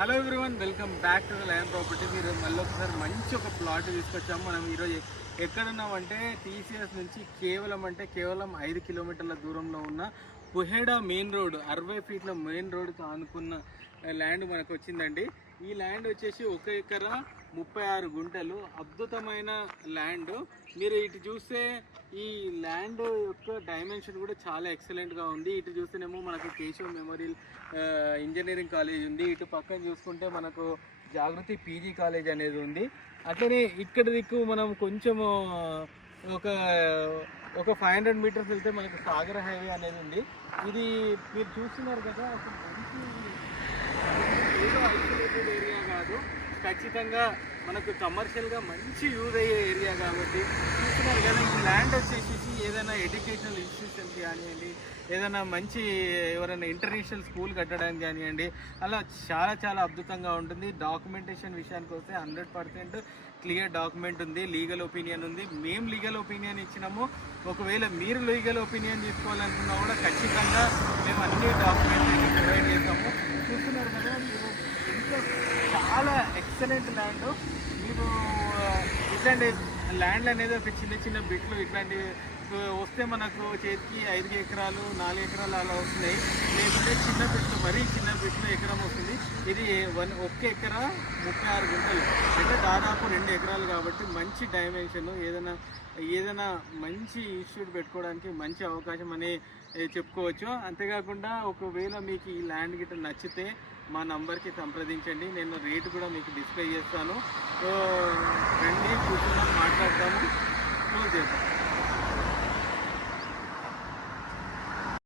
Hello everyone, welcome back to the lion properties. ఈరోజు మళ్ళీ ఒకసారి మంచి ఒక ప్లాట్ తీసుకొచ్చాము. మనం ఈరోజు ఎక్కడున్నామంటే టీసీఎస్ నుంచి కేవలం 5 కిలోమీటర్ల దూరంలో ఉన్న పుహెడా మెయిన్ రోడ్ 60 ఫీట్ల మెయిన్ రోడ్కి ఆనుకున్న ల్యాండ్ మనకు వచ్చిందండి. ఈ ల్యాండ్ వచ్చేసి 1 ఎకరా 36 గుంటలు, అద్భుతమైన ల్యాండ్. మీరు ఇటు చూస్తే ఈ ల్యాండ్ యొక్క డైమెన్షన్ కూడా చాలా ఎక్సలెంట్గా ఉంది. ఇటు చూస్తేనేమో మనకు కేశవ్ మెమోరియల్ ఇంజనీరింగ్ కాలేజ్ ఉంది. ఇటు పక్కన చూసుకుంటే మనకు జాగృతి పీజీ కాలేజ్ అనేది ఉంది. అట్లనే ఇక్కడ దిక్కు మనం కొంచెము ఒక ఒక 500 మీటర్స్ వెళ్తే మనకు సాగర్ హైవే అనేది ఉంది. ఇది మీరు చూస్తున్నారు కదా, ఒక మంచి ఏదో ఐసోలేటెడ్ ఏరియా కాదు, ఖచ్చితంగా మనకు కమర్షియల్గా మంచి యూజ్ అయ్యే ఏరియా కాబట్టి చూస్తున్నారు కదా. ఈ ల్యాండ్ వచ్చేసి ఏదైనా ఎడ్యుకేషనల్ ఇన్స్టిట్యూషన్ కానివ్వండి, ఏదైనా మంచి ఎవరైనా ఇంటర్నేషనల్ స్కూల్ కట్టడానికి కానివ్వండి, అలా చాలా చాలా అద్భుతంగా ఉంటుంది. డాక్యుమెంటేషన్ విషయానికి వస్తే 100% క్లియర్ డాక్యుమెంట్ ఉంది, లీగల్ ఒపీనియన్ ఉంది. మేము లీగల్ ఒపీనియన్ ఇచ్చినాము. ఒకవేళ మీరు లీగల్ ఒపీనియన్ తీసుకోవాలనుకున్నా కూడా ఖచ్చితంగా మేము అన్ని డాక్యుమెంట్ ప్రొవైడ్ చేస్తాము. చూస్తున్నారు కదా, మీరు ఇంట్లో చాలా ఎక్సలెంట్ ల్యాండ్. మీరు ఇట్లాంటి ల్యాండ్ అనేది ఒక చిన్న చిన్న బిట్లు ఇట్లాంటివి వస్తే మనకు చేతికి 5 ఎకరాలు 4 ఎకరాలు అలా వస్తున్నాయి. లేకుంటే చిన్న బిట్లు, మరీ చిన్న బిట్లు ఎకరం వస్తుంది. ఇది 1 ఎకరా 36 గుంటలు అంటే దాదాపు 2 ఎకరాలు కాబట్టి మంచి డైమెన్షన్. ఏదైనా మంచి ఇన్స్టిట్యూట్ పెట్టుకోవడానికి మంచి అవకాశం అని చెప్పుకోవచ్చు. అంతేకాకుండా ఒకవేళ మీకు ఈ ల్యాండ్ గిట్ట నచ్చితే మా నంబర్కి సంప్రదించండి. నేను రేటు కూడా మీకు డిస్ప్లే చేస్తాను. రండి, కూర్చున్నాం, మాట్లాడతాము, క్లోజ్ చేద్దాం.